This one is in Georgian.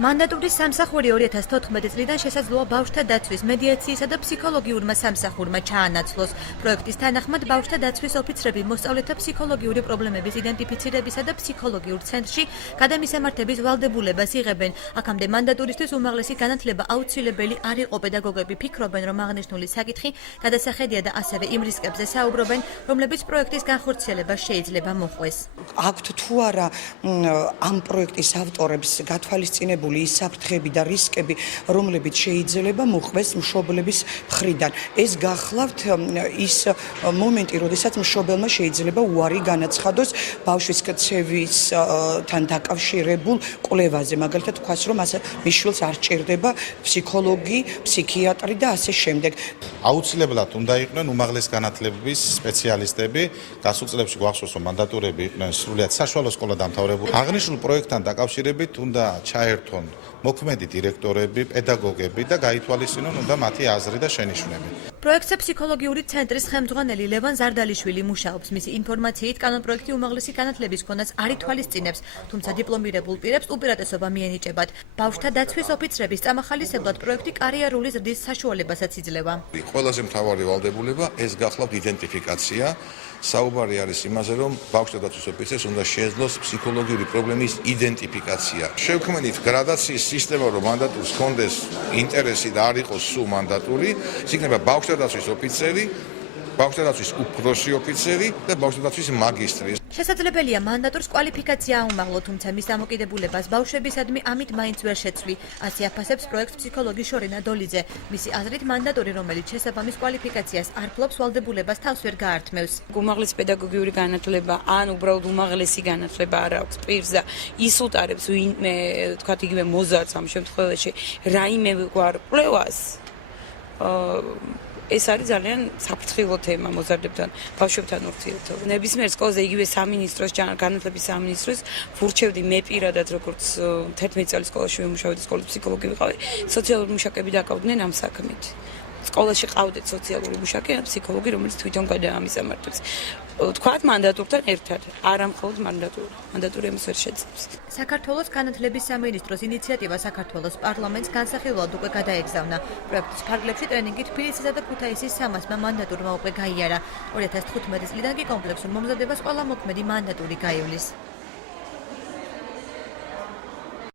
მანდატურის სამსახური 2014 წლიდან შესაძლოა ბავშვთა დაცვის, მედიაციისა და ფსიქოლოგიურმა სამსახურმა ჩაანაცვლოს. პროექტის თანახმად ბავშვთა დაცვის ოფიცრები მოსწავლეთა ფსიქოლოგიური პრობლემების იდენტიფიცირებისა და ფსიქოლოგიურ ცენტრში გადამისამართების ვალდებულებას იღებენ. აქამდე მანდატურისთვის უმაღლესი განათლება აუცილებელი არ იყო. პედაგოგები ფიქრობენ, რომ აღნიშნული საკითხი გადასახედია და ასევე იმ რისკებზე საუბრობენ, რომლებიც პროექტის განხორციელებას შეიძლება მოჰყვეს. აქვთ თუ არა ამ პროექტის ავტორებს გათვალისწინებული ის საფრთხეები და რისკები, რომლებიც შეიძლება მოხდეს მშობლების მხრიდან. ეს გახლავთ ის მომენტი, როდესაც მშობელმა შეიძლება უარი განაცხადოს ბავშვის ქცევისთან დაკავშირებულ კვლევაზე. მაგალითად თქვას, რომ ასე მის შვილს არ სჭირდება ფსიქოლოგი, ფსიქიატრი და ასე შემდეგ. აუცილებლად უნდა იყვნენ უმაღლეს განათლების სპეციალისტები. გასულ წლებში გვახსოვს, რომ მანდატურები იყვნენ სრულიად საშუალო სკოლა დამთავრებული. აღნიშნულ პროექტთან დაკავშირებით უნდა ჩაერთონ მოქმედი დირექტორები, პედაგოგები და გაითვალისწინონ უნდა მათი აზრი და შენიშვნები. პროექტზე ფსიქოლოგიური ცენტრის ხელმძღვანელი ლევან ზარდალიშვილი მუშაობს. მისი ინფორმაციით, კანონპროექტი უმაღლესი განათლების ქონას არ ითვალისწინებს, თუმცა დიპლომირებულ პირებს უპირატესობა მიენიჭებათ. ბავშვთა დაცვის ოფიცრების წამახალისებლად პროექტი კარიერული ზრდის საშუალებასაც იძლევა. ყველაზე მთავარი ვალდებულება ეს გახლავთ იდენტიფიკაცია. საუბარი არის იმაზე, რომ ბავშვთა დაცვის ოფიცერს უნდა შეეძლოს ფსიქოლოგიური პრობლემის იდენტიფიკაცია. შევქმნით გრადაციის სისტემა, რომ მანდატურს ჰქონდეს ინტერესი და არ იყოს სულ მანდატური, იქნება ბავშვთა დაცვის ოფიცერი, ბავშვთა დაცვის უფროსი ოფიცერი და ბავშვთა დაცვის მაგისტრი. შესაძლებელია მანდატურს კვალიფიკაცია აუმაღლო, თუმცა მის დამოკიდებულებას ბავშვებისადმი ამით მაინც ვერ შეცვლი. ასე აფასებს პროექტს ფსიქოლოგი შორენა დოლიძე. მისი აზრით, მანდატური, რომელიც შესაბამის კვალიფიკაციას არ ფლობს, ვალდებულებას თავს ვერ გაართმევს. უმაღლესი პედაგოგიური განათლება ან უბრალოდ უმაღლესი განათლება არ აქვს პირს და ის უტარებს ვინმე, თქვათ იგივე მოზარდს ამ შემთხვევაში რაიმე გვარ კვლევას. ეს არის ძალიან საფრთხილო თემა მოზარდებთან, ბავშვებთან ურთიერთობა. ნებისმიერ სკოლაზე იგივე სამინისტროს, განათლების სამინისტროს ვურჩევდი მე პირადად, როგორც 11 წელი სკოლაში ვიმუშავე და სკოლის ფსიქოლოგი ვიყავი, სოციალური მუშაკები დაკავდნენ ამ საქმით. სკოლაში ყავდეთ სოციალური მუშაკი ან ფსიქოლოგი, რომელიც თვითონ გადაამისამართებს. თქვათ მანდატურთან ერთად, არა მხოლოდ მანდატური ამას ვერ შეძლებს. საქართველოს განათლების სამინისტროს ინიციატივა საქართველოს პარლამენტს განსახილვად უკვე გადაეგზავნა. პროექტის ფარგლებში ტრენინგი თბილისისა და ქუთაისის 300-მა მანდატურმა უკვე გაიარა. 2015 წლიდან კი კომპლექსურ მომზადებას ყველა მოქმედი მანდატური გაივლის.